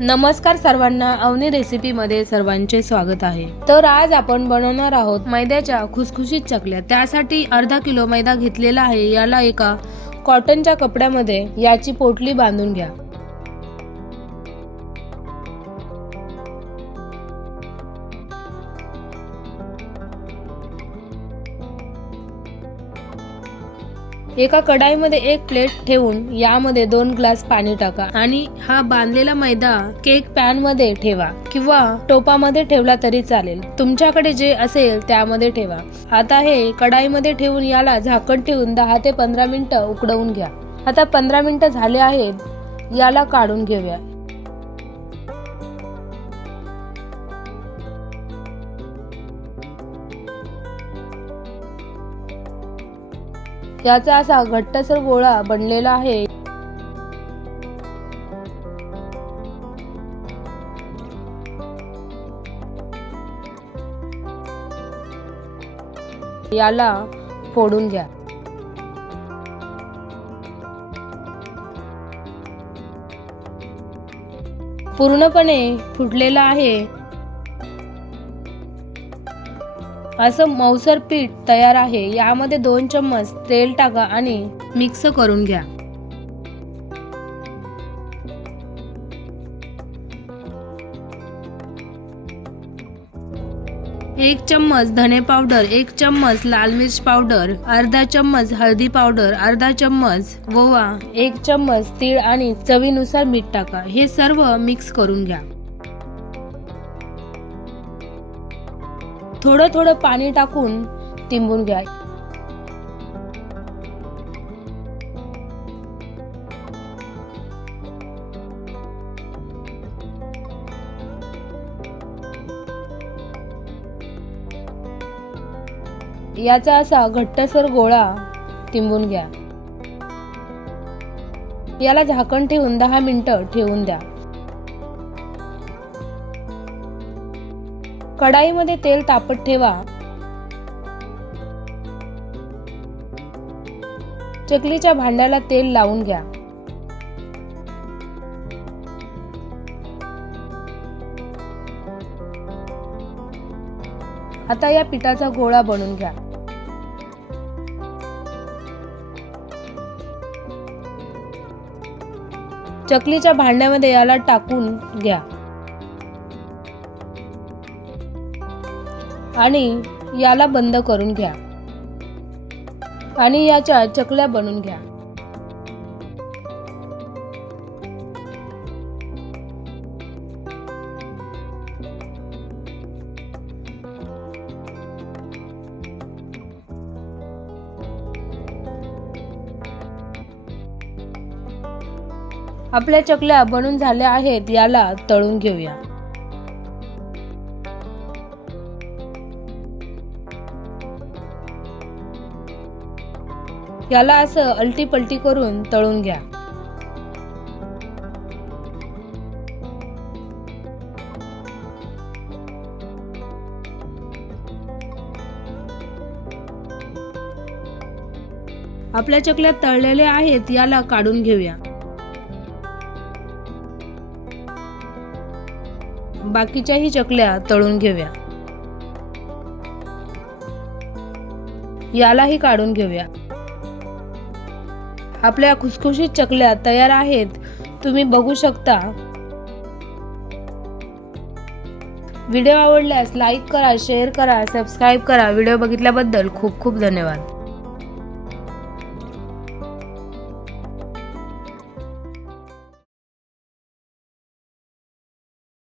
नमस्कार सर्वांना अवनी रेसिपीमध्ये सर्वांचे स्वागत आहे. तर आज आपण बनवणार आहोत मैद्याच्या खुसखुशीत चकल्या. त्यासाठी अर्धा किलो मैदा घेतलेला आहे. याला एका कॉटनच्या कपड्यामध्ये याची पोटली बांधून घ्या. एका कढाईमध्ये एक प्लेट ठेवून यामध्ये दोन ग्लास पाणी टाका आणि हा बांधलेला मैदा केक पॅनमध्ये ठेवा किंवा टोपामध्ये ठेवला तरी चालेल. तुमच्याकडे जे असेल त्यामध्ये ठेवा. आता हे कढाईमध्ये ठेवून याला झाकण ठेवून दहा ते पंधरा मिनिटं उकडवून घ्या. आता पंधरा मिनिटं झाले आहेत याला काढून घेऊया. याचा असा घट्टसर गोळा बनलेला आहे. याला फोडून घ्या. पूर्णपणे फुटलेला आहे. असं मौसर पीठ तयार आहे. यामध्ये दोन चम्मच तेल टाका आणि मिक्स करून घ्या. एक चम्मच धने पावडर एक चम्मच लाल मिर्च पावडर अर्धा चम्मच हळदी पावडर अर्धा चम्मच गोवा एक चम्मच तीळ आणि चवीनुसार मीठ टाका. हे सर्व मिक्स करून घ्या. थोडं थोडं पाणी टाकून तिंबून घ्या याचा असा घट्टसर गोळा तिंबून घ्या. याला झाकण ठेवून दहा मिनिटं ठेवून द्या. कढाईमध्ये तेल तापत ठेवा. चकलीच्या भांड्याला तेल लावून घ्या. आता या पिठाचा गोळा बनवून घ्या. चकलीच्या भांड्यामध्ये याला टाकून घ्या. आणि याला बंद करून घ्या. आणि याच्या चकल्या बनवून घ्या. आपल्या चकल्या बनून झाल्या आहेत याला तळून घेऊया. याला असं अलटी पलटी करून तळून घ्या. आपल्या चकल्या तळलेल्या आहेत याला काढून घेऊया. बाकीच्याही चकल्या तळून घेऊया. यालाही काढून घेऊया. आपल्या खुसखुशीत चकल्या तयार आहेत. तुम्ही बघू शकता. व्हिडिओ आवडल्यास लाईक करा शेअर करा सबस्क्राईब करा. व्हिडिओ बघितल्याबद्दल खूप खूप धन्यवाद.